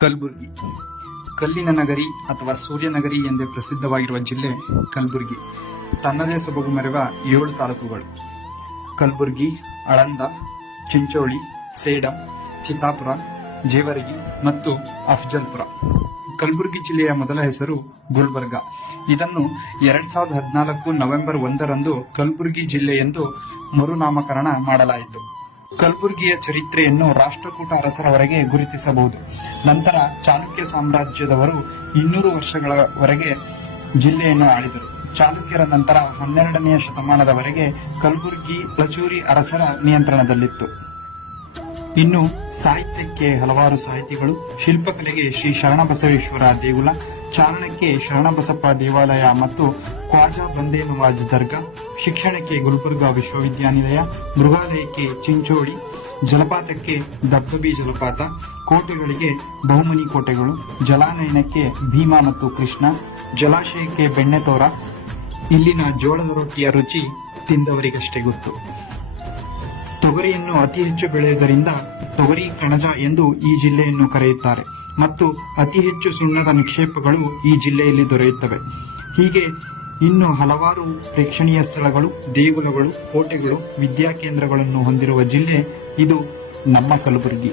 ಕಲಬುರಗಿ ಕಲ್ಲಿನ ನಗರಿ ಅಥವಾ ಸೂರ್ಯನಗರಿ ಎಂದೇ ಪ್ರಸಿದ್ಧವಾಗಿರುವ ಜಿಲ್ಲೆ ಕಲಬುರಗಿ. ತನ್ನದೇ ಸೊಬಗು ಮೆರೆವ 7 ತಾಲೂಕುಗಳು: ಕಲಬುರಗಿ, ಆಳಂದ, ಚಿಂಚೋಳಿ, ಸೇಡಂ, ಚಿತ್ತಾಪುರ, ಜೇವರಗಿ ಮತ್ತು ಅಫಜಲ್ಪುರ. ಕಲಬುರಗಿ ಜಿಲ್ಲೆಯ ಮೊದಲ ಹೆಸರು ಗುಲ್ಬರ್ಗ. ಇದನ್ನು 2014 ನವೆಂಬರ್ 1ರಂದು ಕಲಬುರಗಿ ಜಿಲ್ಲೆ ಎಂದು ಮರುನಾಮಕರಣ ಮಾಡಲಾಯಿತು. ಕಲಬುರಗಿಯ ಚರಿತ್ರೆಯನ್ನು ರಾಷ್ಟ್ರಕೂಟ ಅರಸರವರೆಗೆ ಗುರುತಿಸಬಹುದು. ನಂತರ ಚಾಲುಕ್ಯ ಸಾಮ್ರಾಜ್ಯದವರು 200 ವರ್ಷಗಳವರೆಗೆ ಜಿಲ್ಲೆಯನ್ನು ಆಳಿದರು. ಚಾಲುಕ್ಯರ ನಂತರ 12ನೇ ಶತಮಾನದವರೆಗೆ ಕಲಬುರಗಿ ಪಳಚೂರಿ ಅರಸರ ನಿಯಂತ್ರಣದಲ್ಲಿತ್ತು. ಇನ್ನು ಸಾಹಿತ್ಯಕ್ಕೆ ಹಲವಾರು ಸಾಹಿತಿಗಳು, ಶಿಲ್ಪಕಲೆಗೆ ಶ್ರೀ ಶರಣಬಸವೇಶ್ವರ ದೇಗುಲ, ಚಾರಣಕ್ಕೆ ಶರಣಬಸಪ್ಪ ದೇವಾಲಯ ಮತ್ತು ಖ್ವಾಜಾ ಬಂದೇ ನವಾಜ್ ದರ್ಗಾ, ಶಿಕ್ಷಣಕ್ಕೆ ಗುಲ್ಬರ್ಗಾ ವಿಶ್ವವಿದ್ಯಾನಿಲಯ, ಮೃಗಾಲಯಕ್ಕೆ ಚಿಂಚೋಳಿ, ಜಲಪಾತಕ್ಕೆ ದಬ್ದಬಿ ಜಲಪಾತ, ಕೋಟೆಗಳಿಗೆ ಬಹುಮನಿ ಕೋಟೆಗಳು, ಜಲಾನಯನಕ್ಕೆ ಭೀಮಾ ಮತ್ತು ಕೃಷ್ಣ, ಜಲಾಶಯಕ್ಕೆ ಬೆಣ್ಣೆತೋರ. ಇಲ್ಲಿನ ಜೋಳದ ರೊಟ್ಟಿಯ ರುಚಿ ತಿಂದವರಿಗಷ್ಟೇ ಗೊತ್ತು. ತೊಗರಿಯನ್ನು ಅತಿ ಹೆಚ್ಚು ಬೆಳೆಯುವುದರಿಂದ ತೊಗರಿ ಕಣಜ ಎಂದು ಈ ಜಿಲ್ಲೆಯನ್ನು ಕರೆಯುತ್ತಾರೆ ಮತ್ತು ಅತಿ ಹೆಚ್ಚು ಸುಣ್ಣದ ನಿಕ್ಷೇಪಗಳು ಈ ಜಿಲ್ಲೆಯಲ್ಲಿ ದೊರೆಯುತ್ತವೆ. ಹೀಗೆ ಇನ್ನು ಹಲವಾರು ಪ್ರೇಕ್ಷಣೀಯ ಸ್ಥಳಗಳು, ದೇಗುಲಗಳು, ಕೋಟೆಗಳು, ವಿದ್ಯಾಕೇಂದ್ರಗಳನ್ನು ಹೊಂದಿರುವ ಜಿಲ್ಲೆ ಇದು ನಮ್ಮ ಕಲಬುರಗಿ.